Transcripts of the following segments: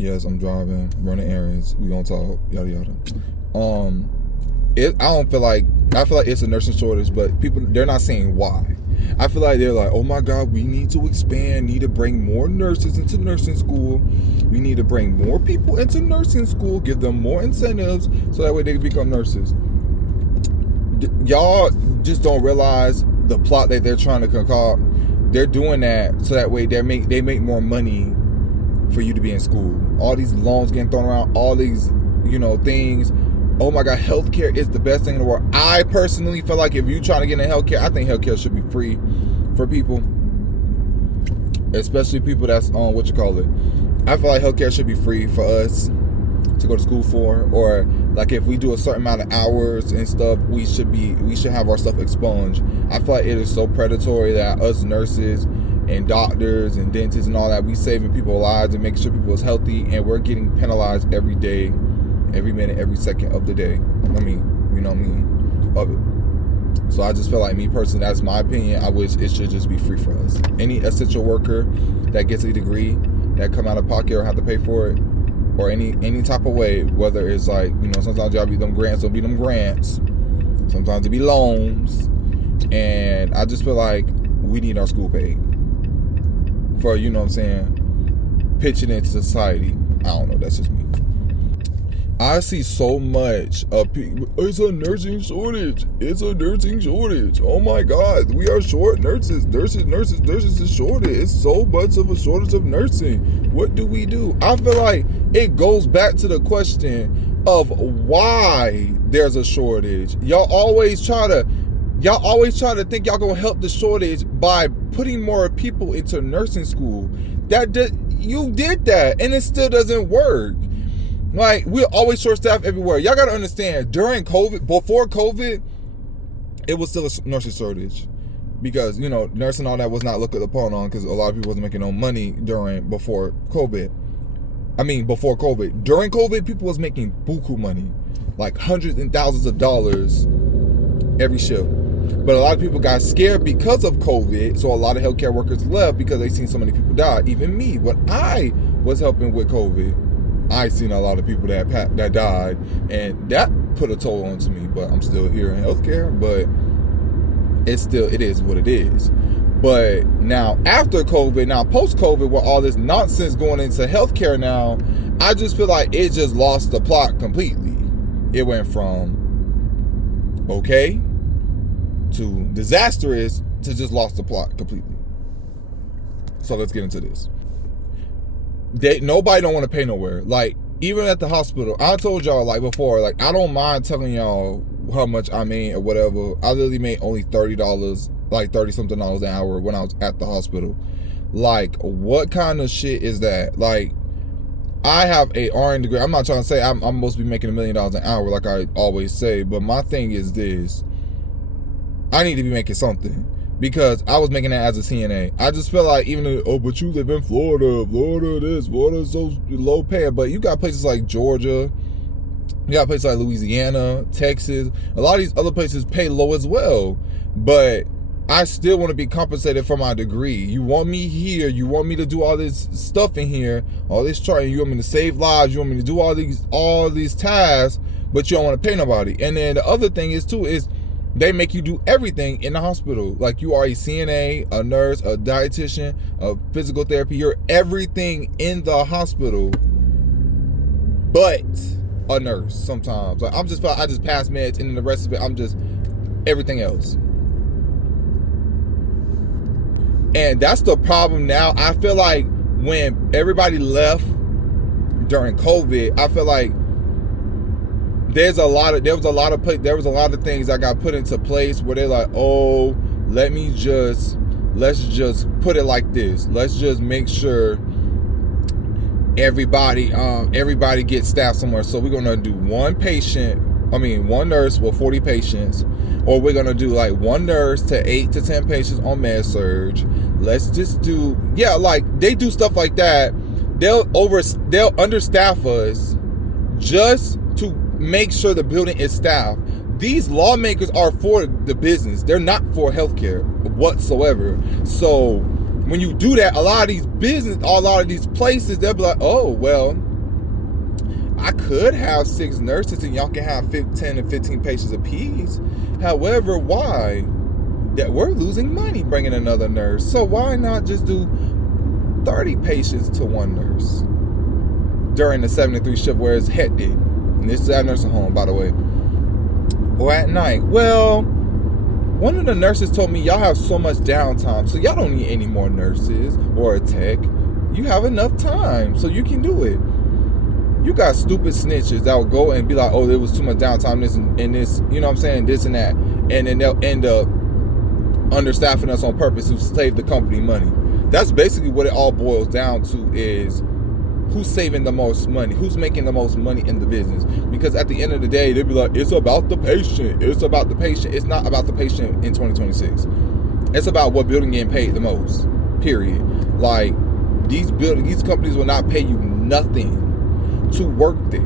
Yes, I'm driving, running errands. We gonna talk, yada yada. I feel like it's a nursing shortage, but people, they're not saying why. I feel like they're like, oh my God, we need to expand, need to bring more nurses into nursing school. We need to bring more people into nursing school, give them more incentives so that way they can become nurses. Y'all just don't realize the plot that they're trying to concoct. They're doing that so that way they make more money for you to be in school. All these loans getting thrown around, all these, things. Oh my God, healthcare is the best thing in the world. I personally feel like if you're trying to get into healthcare, I think healthcare should be free for people, especially people that's on I feel like healthcare should be free for us to go to school for, or like if we do a certain amount of hours and stuff, we should have our stuff expunged. I feel like it is so predatory that us nurses and doctors and dentists and all that, we saving people's lives and making sure people is healthy, and we're getting penalized every day, every minute, every second of the day. Of it. So I just feel like, me personally, that's my opinion. I wish it should just be free for us. Any essential worker that gets a degree, that come out of pocket or have to pay for it, or any type of way, whether it's like, sometimes y'all be them grants, it'll be them grants. Sometimes it be loans. And I just feel like we need our school paid for, pitching into society. I don't know, that's just me. I see so much of people, it's a nursing shortage. It's a nursing shortage. Oh my God, we are short nurses. Nurses is shortage. It's so much of a shortage of nursing. What do we do? I feel like it goes back to the question of why there's a shortage. Y'all always try to think y'all gonna help the shortage by putting more people into nursing school. You did that, and it still doesn't work. Like, we're always short staffed everywhere. Y'all gotta understand, before COVID, it was still a nursing shortage. Because, nursing, all that was not looked upon on, because a lot of people wasn't making no money before COVID. During COVID, people was making buku money. Like hundreds and thousands of dollars every shift. But a lot of people got scared because of COVID, so a lot of healthcare workers left because they seen so many people die. Even me, when I was helping with COVID, I seen a lot of people that died, and that put a toll onto me. But I'm still here in healthcare, but it is what it is. But now after COVID, now post-COVID, with all this nonsense going into healthcare now, I just feel like it just lost the plot completely. It went from okay to disastrous to just lost the plot completely. So let's get into this. Nobody don't want to pay nowhere. Like, even at the hospital, I told y'all, like, before, like, I don't mind telling y'all how much I made or whatever. I literally made only $30, like $30-something an hour when I was at the hospital. Like, what kind of shit is that? Like, I have a RN degree. I'm not trying to say I'm supposed to be making $1 million an hour like I always say, but my thing is this. I need to be making something. Because I was making that as a CNA. I just feel like, but you live in Florida. Florida's so low paying. But you got places like Georgia. You got places like Louisiana, Texas. A lot of these other places pay low as well. But I still want to be compensated for my degree. You want me here. You want me to do all this stuff in here. All this charting. You want me to save lives. You want me to do all these tasks. But you don't want to pay nobody. And then the other thing is, they make you do everything in the hospital. Like, you are a CNA, a nurse, a dietitian, a physical therapy. You're everything in the hospital, but a nurse sometimes. Like, I just pass meds, and then the rest of it, I'm just everything else. And that's the problem now. I feel like when everybody left during COVID, I feel like there was a lot of things that got put into place where they're like, oh, let's just put it like this. Let's just make sure everybody gets staffed somewhere. So we're gonna do one nurse with 40 patients, or we're gonna do like one nurse to 8 to 10 patients on med surge. Let's just do, like, they do stuff like that. They'll understaff us just to make sure the building is staffed. These lawmakers are for the business. They're not for healthcare whatsoever. So when you do that, a lot of these places, they'll be like, oh, well, I could have 6 nurses and y'all can have 10 and 15 patients apiece. However, why? That we're losing money bringing another nurse. So why not just do 30 patients to one nurse during the 7 to 3 shift where it's hectic? And this is at nursing home, by the way. Or at night. Well, one of the nurses told me y'all have so much downtime, so y'all don't need any more nurses or a tech. You have enough time, so you can do it. You got stupid snitches that will go and be like, oh, there was too much downtime, this and this, you know what I'm saying, this and that. And then they'll end up understaffing us on purpose to save the company money. That's basically what it all boils down to, is who's saving the most money, who's making the most money in the business. Because at the end of the day, they'll be like, it's about the patient. It's about the patient. It's not about the patient in 2026. It's about what building getting paid the most, period. Like, these companies will not pay you nothing to work there.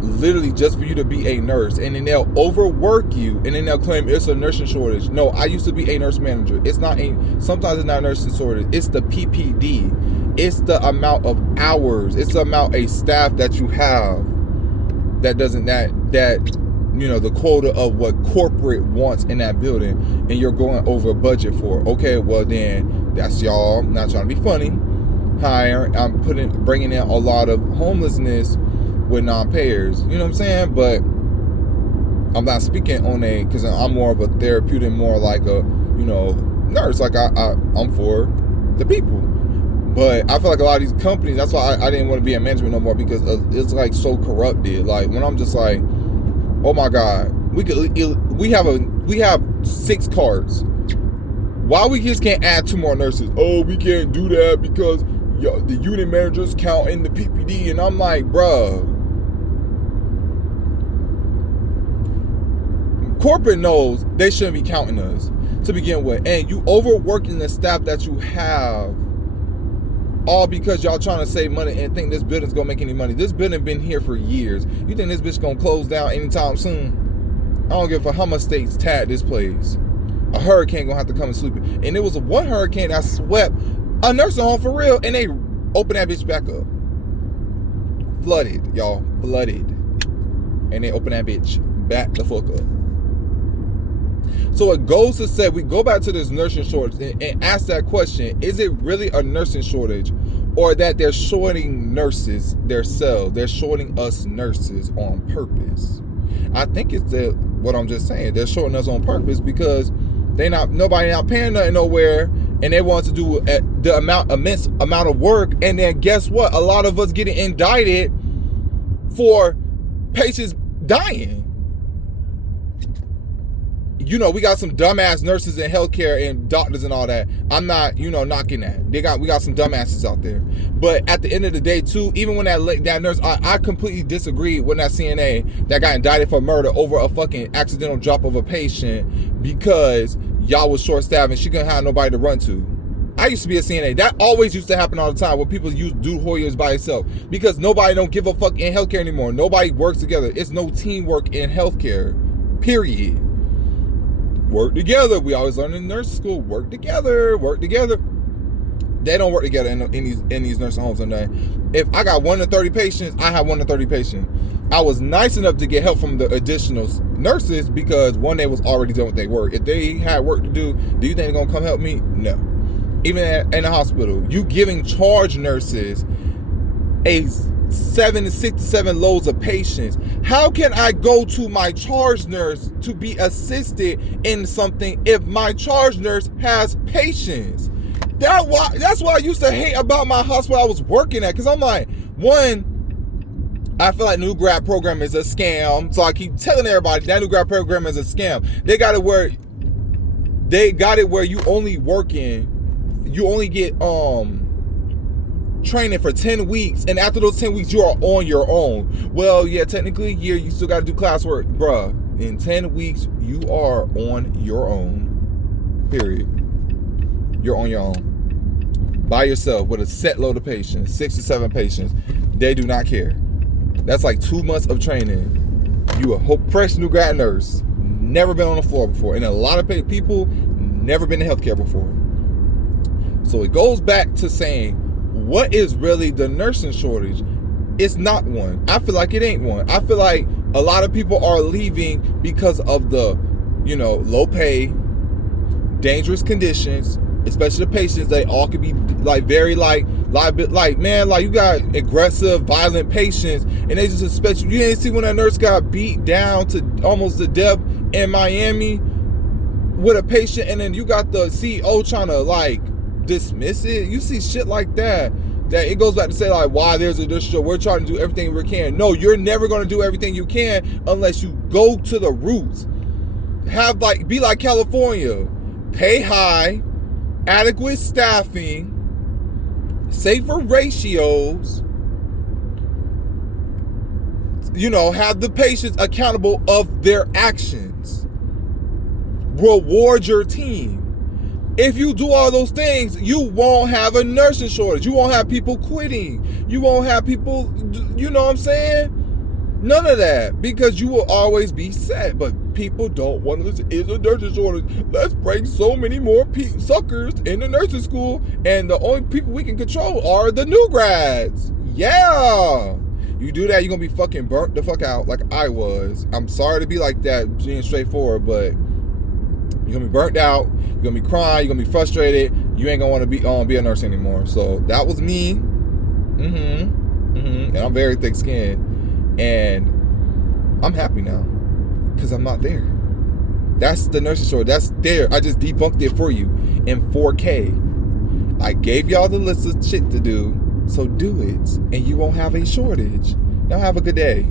Literally just for you to be a nurse, and then they'll overwork you, and then they'll claim it's a nursing shortage. No, I used to be a nurse manager. Sometimes it's not a nursing shortage. It's the PPD. It's the amount of hours. It's the amount of staff that you have that the quota of what corporate wants in that building, and you're going over budget for. Okay, well then that's y'all not trying to be funny. I'm bringing in a lot of homelessness with non-payers, you know what I'm saying? But I'm not speaking on because I'm more of a therapeutic, more like a, nurse. Like I'm for the people. But I feel like a lot of these companies, that's why I didn't want to be in management no more, because it's like so corrupted. Like when I'm just like, oh my God, we have 6 cards. Why we just can't add 2 more nurses? Oh, we can't do that because the unit managers count in the PPD. And I'm like, bruh, corporate knows they shouldn't be counting us to begin with. And you overworking the staff that you have, all because y'all trying to save money and think this building's gonna make any money. This building been here for years. You think this bitch gonna close down anytime soon? I don't give a fuck how much states tag this place. A hurricane gonna have to come and sweep it. And there was one hurricane that swept a nursing home for real, and they opened that bitch back up. Flooded, y'all. Flooded. And they opened that bitch back the fuck up. So it goes to say, we go back to this nursing shortage and ask that question: is it really a nursing shortage, or that they're shorting nurses themselves? They're shorting us nurses on purpose. I think it's what I'm just saying. They're shorting us on purpose because nobody not paying nothing nowhere, and they want to do the immense amount of work. And then guess what? A lot of us getting indicted for patients dying. We got some dumbass nurses in healthcare and doctors and all that. I'm not, knocking that. We got some dumbasses out there. But at the end of the day, too, even when that nurse, I completely disagree with that CNA that got indicted for murder over a fucking accidental drop of a patient because y'all was short-staffed and she couldn't have nobody to run to. I used to be a CNA. That always used to happen all the time where people do Hoyers by itself because nobody don't give a fuck in healthcare anymore. Nobody works together. It's no teamwork in healthcare, period. Work together. We always learn in nursing school. Work together. They don't work together in these nursing homes. And if I got 1 to 30 patients, I have 1 to 30 patients. I was nice enough to get help from the additional nurses because one, they was already done with their work. If they had work to do you think they're gonna come help me? No. Even in the hospital, you giving charge nurses a 6 to 7 loads of patients. How can I go to my charge nurse to be assisted in something if my charge nurse has patients? That's why I used to hate about my hospital I was working at, because I'm like, one, I feel like new grad program is a scam. So I keep telling everybody that new grad program is a scam. They got it where you only get training for 10 weeks, and after those 10 weeks you are on your own. Well, yeah, technically a year you still got to do classwork, bruh. In 10 weeks you are on your own, period. You're on your own by yourself with a set load of patients, 6 to 7 patients. They do not care. That's like 2 months of training. You a fresh new grad nurse, never been on the floor before, and a lot of people never been in healthcare before. So it goes back to saying, what is really the nursing shortage? it's not one. I feel like it ain't one. I feel like a lot of people are leaving because of the, low pay, dangerous conditions, especially the patients. They all could be like very man, like you got aggressive, violent patients, and they just expect you. You didn't see when that nurse got beat down to almost to death in Miami with a patient, and then you got the CEO trying to like dismiss it. You see shit like that. That it goes back to say like, why there's a district, we're trying to do everything we can. No, you're never going to do everything you can unless you go to the roots. Be like California, pay high, adequate staffing, safer ratios, have the patients accountable of their actions. Reward your team. If you do all those things, you won't have a nursing shortage. You won't have people quitting. You won't have people, you know what I'm saying? None of that, because you will always be set. But people don't want to listen. It's a nursing shortage. Let's bring so many more suckers in the nursing school, and the only people we can control are the new grads. Yeah. You do that, you're going to be fucking burnt the fuck out like I was. I'm sorry to be like that, being straightforward, but you're going to be burnt out. You're going to be crying. You're going to be frustrated. You ain't going to want to be a nurse anymore. So that was me. And I'm very thick-skinned. And I'm happy now because I'm not there. That's the nursing shortage. That's there. I just debunked it for you in 4K. I gave y'all the list of shit to do. So do it. And you won't have a shortage. Now have a good day.